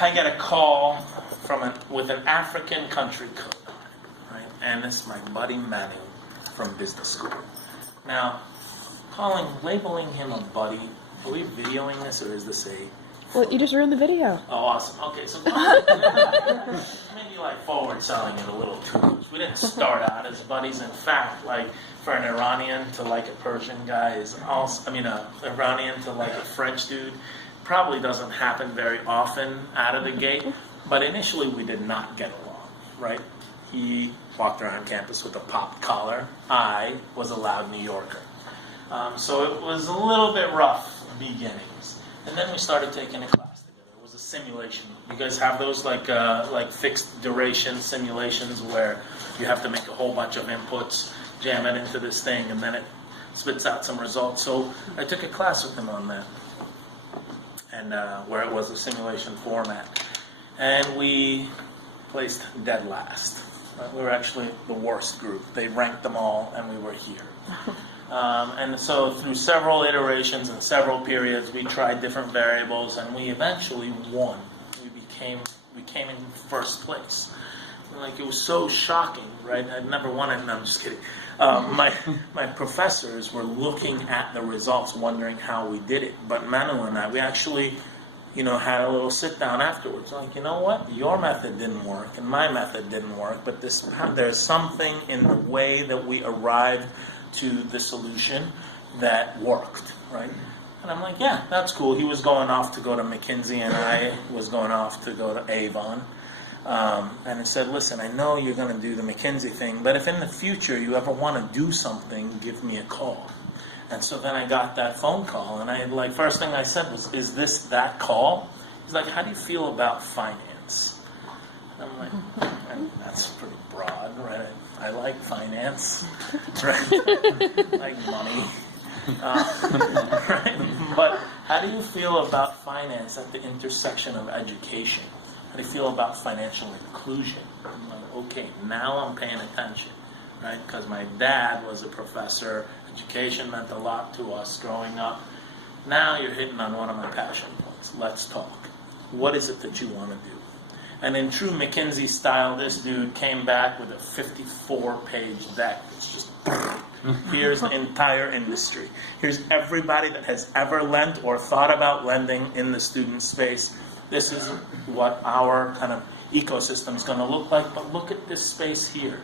I get a call with an African country code, right? And it's my buddy Manny from business school. Now, labeling him a buddy, are we videoing this or is this a... Well, you just ruined the video. Oh, awesome. Okay, so maybe like forward selling it a little too much. We didn't start out as buddies. In fact, like for an Iranian to like a Persian guy is also, an Iranian to like a French dude probably doesn't happen very often out of the gate. But initially we did not get along, right? He walked around campus with a popped collar. I was a loud New Yorker. So it was a little bit rough beginnings. And then we started taking a class together. It was a simulation. You guys have those like fixed duration simulations where you have to make a whole bunch of inputs, jam it into this thing, and then it spits out some results. So I took a class with him on that, and where it was a simulation format. And we placed dead last. We were actually the worst group. They ranked them all, and we were here. And so through several iterations and several periods, we tried different variables, and we eventually won. We came in first place. Like, it was so shocking, right? I'd never won it. No, I'm just kidding. My professors were looking at the results, wondering how we did it. But Manu and I, we actually, had a little sit down afterwards. Like, you know what? Your method didn't work, and my method didn't work. But there's something in the way that we arrived to the solution that worked, right? And I'm like, yeah, that's cool. He was going off to go to McKinsey, and I was going off to go to Avon. And I said, listen, I know you're going to do the McKinsey thing, but if in the future you ever want to do something, give me a call. And so then I got that phone call, and first thing I said was, is this that call? He's like, how do you feel about finance? And I'm like, that's pretty broad, right? I like finance, right? Like money, right? But how do you feel about finance at the intersection of education? How do you feel about financial inclusion? I'm like, okay, now I'm paying attention, right? Because my dad was a professor. Education meant a lot to us growing up. Now you're hitting on one of my passion points. Let's talk. What is it that you want to do? And in true McKinsey style, this dude came back with a 54-page deck. It's just, here's the entire industry. Here's everybody that has ever lent or thought about lending in the student space. This is what our kind of ecosystem is going to look like. But look at this space here.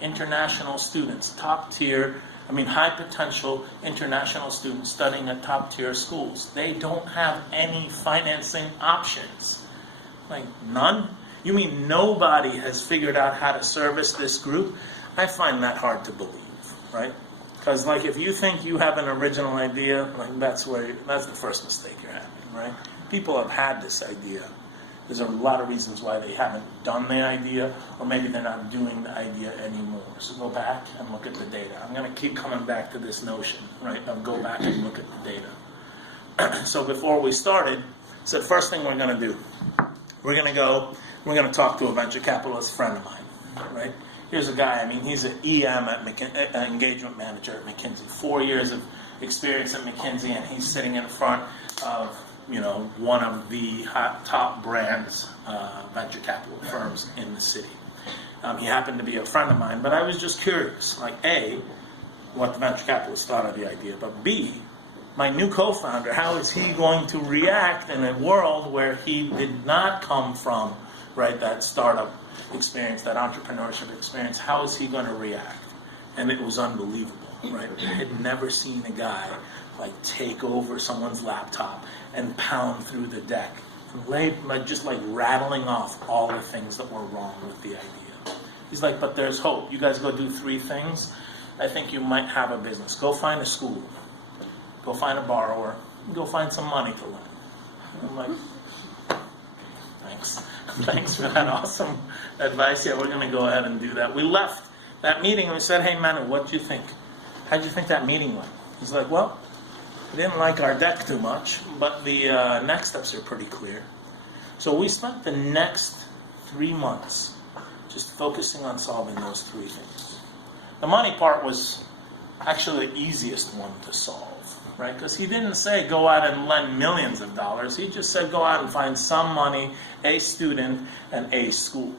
International students, high potential international students studying at top tier schools. They don't have any financing options. Like, none? You mean nobody has figured out how to service this group? I find that hard to believe, right? Because, if you think you have an original idea, that's the first mistake you're having, right? People have had this idea. There's a lot of reasons why they haven't done the idea, or maybe they're not doing the idea anymore. So go back and look at the data. I'm going to keep coming back to this notion, right, of go back and look at the data. So before we started, I said, first thing we're going to do, we're going to talk to a venture capitalist friend of mine, right? Here's a guy, he's an EM at engagement manager at McKinsey, 4 years of experience at McKinsey, and he's sitting in front of, one of the top brands, venture capital firms in the city. He happened to be a friend of mine, but I was just curious, A, what the venture capitalist thought of the idea, but B, my new co-founder, how is he going to react in a world where he did not come from, right, that startup experience, that entrepreneurship experience? How is he going to react? And it was unbelievable, right? I had never seen a guy take over someone's laptop and pound through the deck, just rattling off all the things that were wrong with the idea. He's like, but there's hope. You guys go do 3 things. I think you might have a business. Go find a school. Go find a borrower. Go find some money to lend. I'm like, thanks. Thanks for that awesome advice. Yeah, we're going to go ahead and do that. We left that meeting and we said, hey, Manu, what do you think? How'd you think that meeting went? He's like, well, I didn't like our deck too much, but the next steps are pretty clear. So we spent the next 3 months just focusing on solving those 3 things. The money part was actually the easiest one to solve. right? Because he didn't say go out and lend millions of dollars. He just said go out and find some money, a student, and a school.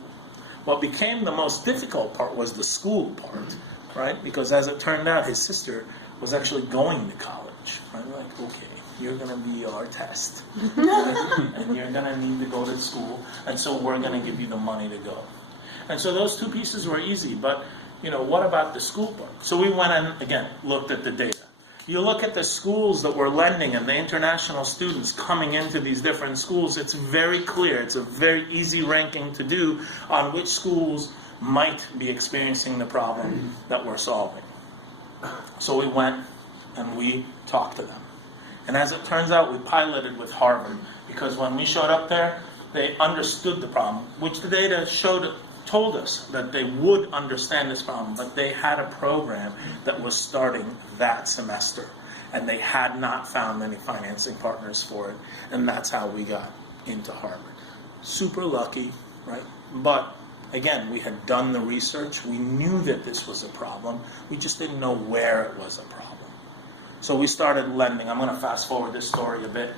What became the most difficult part was the school part, right? Because as it turned out, his sister was actually going to college, right? We're like, okay, you're going to be our test, right? And you're going to need to go to school, and so we're going to give you the money to go. And so those two pieces were easy, but what about the school part? So we went and, again, looked at the data. You look at the schools that were lending and the international students coming into these different schools, it's very clear. It's a very easy ranking to do on which schools might be experiencing the problem that we're solving. So we went and we talked to them. And as it turns out, we piloted with Harvard, because when we showed up there, they understood the problem, which the data told us that they would understand this problem, but they had a program that was starting that semester, and they had not found any financing partners for it, and that's how we got into Harvard. Super lucky, right? But again, we had done the research. We knew that this was a problem. We just didn't know where it was a problem. So we started lending. I'm going to fast forward this story a bit.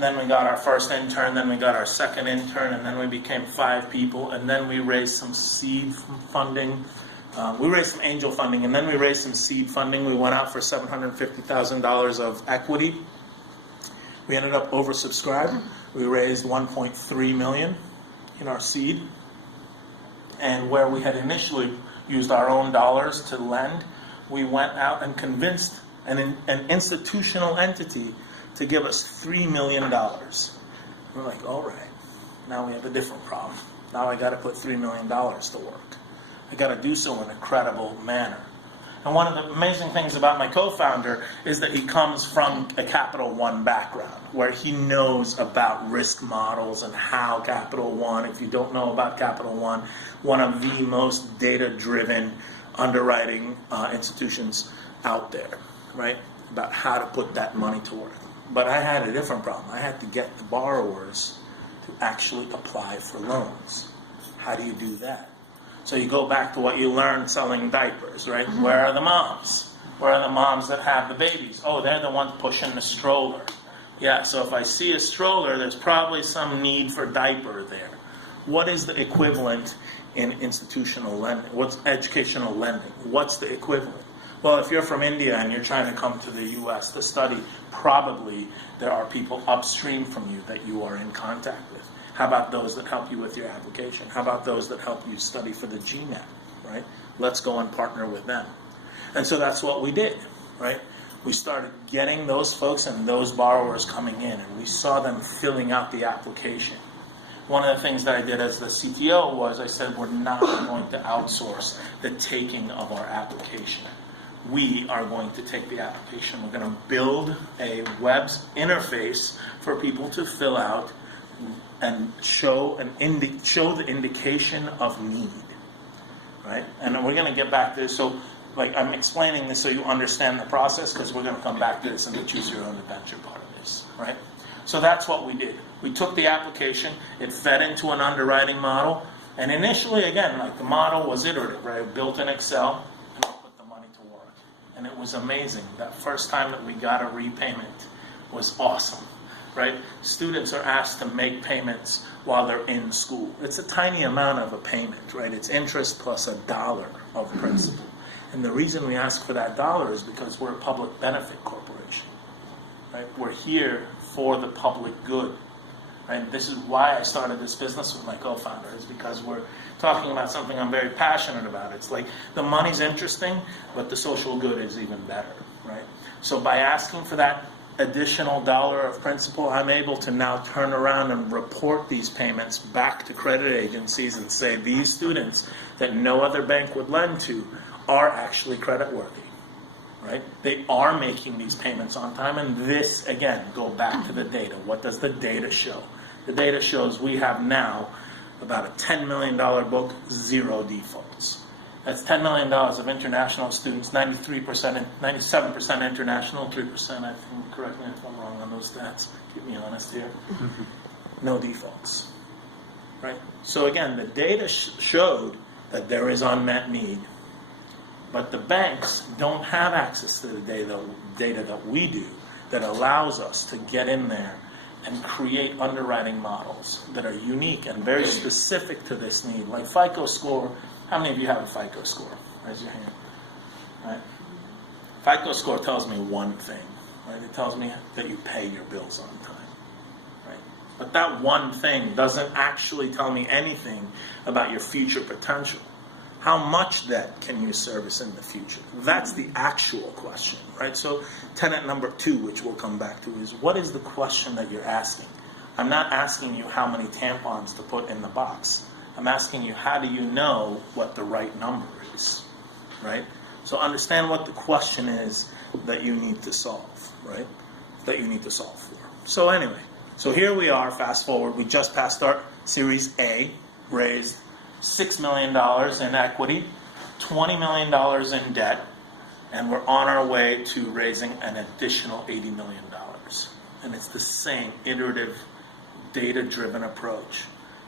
Then we got our first intern, then we got our second intern, and then we became 5 people, and then we raised some seed funding. We raised some angel funding, and then we raised some seed funding. We went out for $750,000 of equity. We ended up oversubscribed. We raised $1.3 million in our seed. And where we had initially used our own dollars to lend, we went out and convinced an institutional entity to give us $3 million. We're like, all right, now we have a different problem. Now I got to put $3 million to work. I got to do so in a credible manner. And one of the amazing things about my co-founder is that he comes from a Capital One background, where he knows about risk models and how Capital One, if you don't know about Capital one of the most data-driven underwriting institutions out there, right? About how to put that money to work. But I had a different problem. I had to get the borrowers to actually apply for loans. How do you do that? So you go back to what you learned selling diapers, right? Mm-hmm. Where are the moms? Where are the moms that have the babies? Oh, they're the ones pushing the stroller. Yeah, so if I see a stroller, there's probably some need for diaper there. What is the equivalent in institutional lending? What's educational lending? What's the equivalent? Well, if you're from India and you're trying to come to the U.S. to study, probably there are people upstream from you that you are in contact with. How about those that help you with your application? How about those that help you study for the GMAT, right? Let's go and partner with them. And so that's what we did, right? We started getting those folks and those borrowers coming in, and we saw them filling out the application. One of the things that I did as the CTO was I said, we're not going to outsource the taking of our application. We are going to take the application. We're going to build a web interface for people to fill out and show the indication of need, right? And we're going to get back to this. So, I'm explaining this so you understand the process, because we're going to come back to this in the choose your own adventure part of this, right? So that's what we did. We took the application, it fed into an underwriting model, and initially, again, the model was iterative, right? Built in Excel, and we put the money to work. And it was amazing. That first time that we got a repayment was awesome, right? Students are asked to make payments while they're in school. It's a tiny amount of a payment, right? It's interest plus $1 of principal. And the reason we ask for that $1 is because we're a public benefit corporation, right? We're here for the public good, right? This is why I started this business with my co-founder, is because we're talking about something I'm very passionate about. It's like the money's interesting, but the social good is even better, right? So by asking for that additional $1 of principal, I'm able to now turn around and report these payments back to credit agencies and say these students that no other bank would lend to are actually creditworthy, right? They are making these payments on time, and this, again, go back to the data. What does the data show? The data shows we have now about a $10 million book, 0 defaults. That's $10 million of international students, 93%, 97% international, 3%, I think, correct me if I'm wrong on those stats, keep me honest here. No defaults, right? So again, the data showed that there is unmet need. But the banks don't have access to the data that we do that allows us to get in there and create underwriting models that are unique and very specific to this need. Like FICO score, how many of you have a FICO score? Raise your hand. Right? FICO score tells me one thing. Right? It tells me that you pay your bills on time. Right? But that one thing doesn't actually tell me anything about your future potential. How much debt can you service in the future? That's the actual question, right? So tenet number 2, which we'll come back to, is what is the question that you're asking? I'm not asking you how many tampons to put in the box. I'm asking you, how do you know what the right number is, right? So understand what the question is that you need to solve, right? That you need to solve for. So anyway, so here we are, fast forward, we just passed our Series A, raised $6 million in equity, $20 million in debt, and we're on our way to raising an additional $80 million. And it's the same iterative, data-driven approach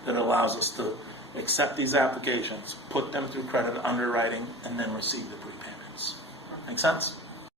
that allows us to accept these applications, put them through credit underwriting, and then receive the prepayments. Make sense?